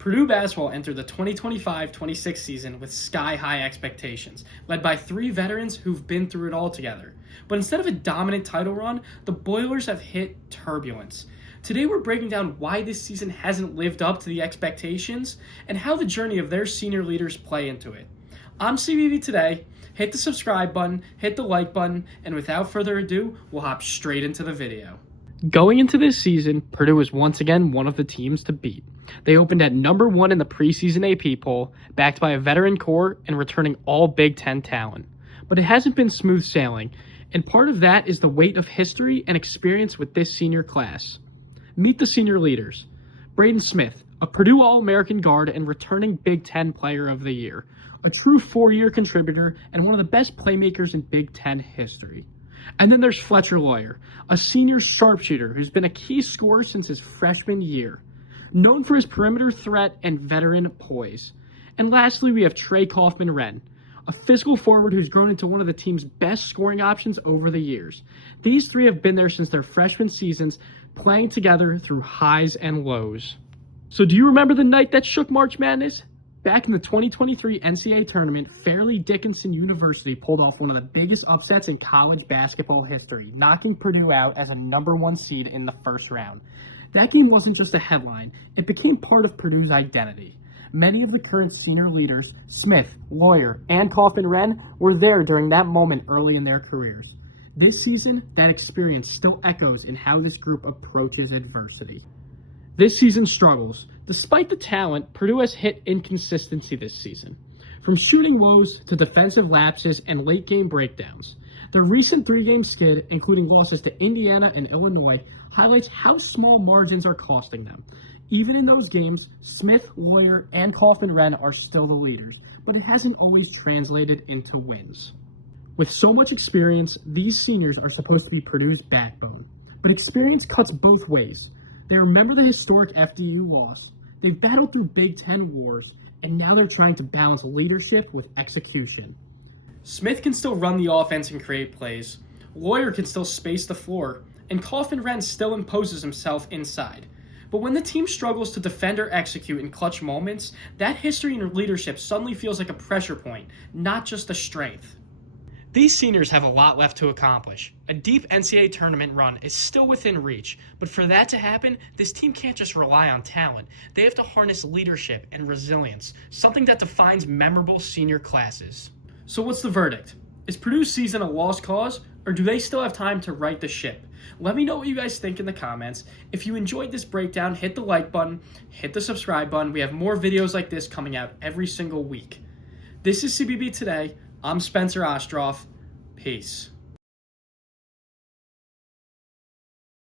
Purdue-Baswell entered the 2025-26 season with sky-high expectations, led by three veterans who've been through it all together. But instead of a dominant title run, the Boilers have hit turbulence. Today we're breaking down why this season hasn't lived up to the expectations and how the journey of their senior leaders play into it. I'm CBB Today. Hit the subscribe button, hit the like button, and without further ado, we'll hop straight into the video. Going into this season, Purdue is once again one of the teams to beat. They opened at number 1 in the preseason AP poll, backed by a veteran core and returning all Big Ten talent. But it hasn't been smooth sailing, and part of that is the weight of history and experience with this senior class. Meet the senior leaders. Braden Smith, a Purdue All-American guard and returning Big Ten Player of the Year, a true 4-year contributor and one of the best playmakers in Big Ten history. And then there's Fletcher Loyer, a senior sharpshooter who's been a key scorer since his freshman year, known for his perimeter threat and veteran poise. And lastly, we have Trey Kaufman-Renn, a physical forward who's grown into one of the team's best scoring options over the years. These three have been there since their freshman seasons, playing together through highs and lows. So do you remember the night that shook March Madness? Back in the 2023 NCAA tournament, Fairleigh Dickinson University pulled off one of the biggest upsets in college basketball history, knocking Purdue out as a number 1 seed in the first round. That game wasn't just a headline, it became part of Purdue's identity. Many of the current senior leaders, Smith, Loyer, and Kaufman-Renn, were there during that moment early in their careers. This season, that experience still echoes in how this group approaches adversity. This season's struggles. Despite the talent, Purdue has hit inconsistency this season. From shooting woes to defensive lapses and late-game breakdowns. Their recent 3-game skid, including losses to Indiana and Illinois, highlights how small margins are costing them. Even in those games, Smith, Loyer, and Kaufman-Renn are still the leaders, but it hasn't always translated into wins. With so much experience, these seniors are supposed to be Purdue's backbone. But experience cuts both ways. They remember the historic FDU loss, they've battled through Big Ten wars, and now they're trying to balance leadership with execution. Smith can still run the offense and create plays, Loyer can still space the floor, and Kaufman-Renn still imposes himself inside. But when the team struggles to defend or execute in clutch moments, that history and leadership suddenly feels like a pressure point, not just a strength. These seniors have a lot left to accomplish. A deep NCAA tournament run is still within reach, but for that to happen, this team can't just rely on talent. They have to harness leadership and resilience, something that defines memorable senior classes. So what's the verdict? Is Purdue's season a lost cause, or do they still have time to right the ship? Let me know what you guys think in the comments. If you enjoyed this breakdown, hit the like button, hit the subscribe button. We have more videos like this coming out every single week. This is CBB Today. I'm Spencer Ostroff. Peace.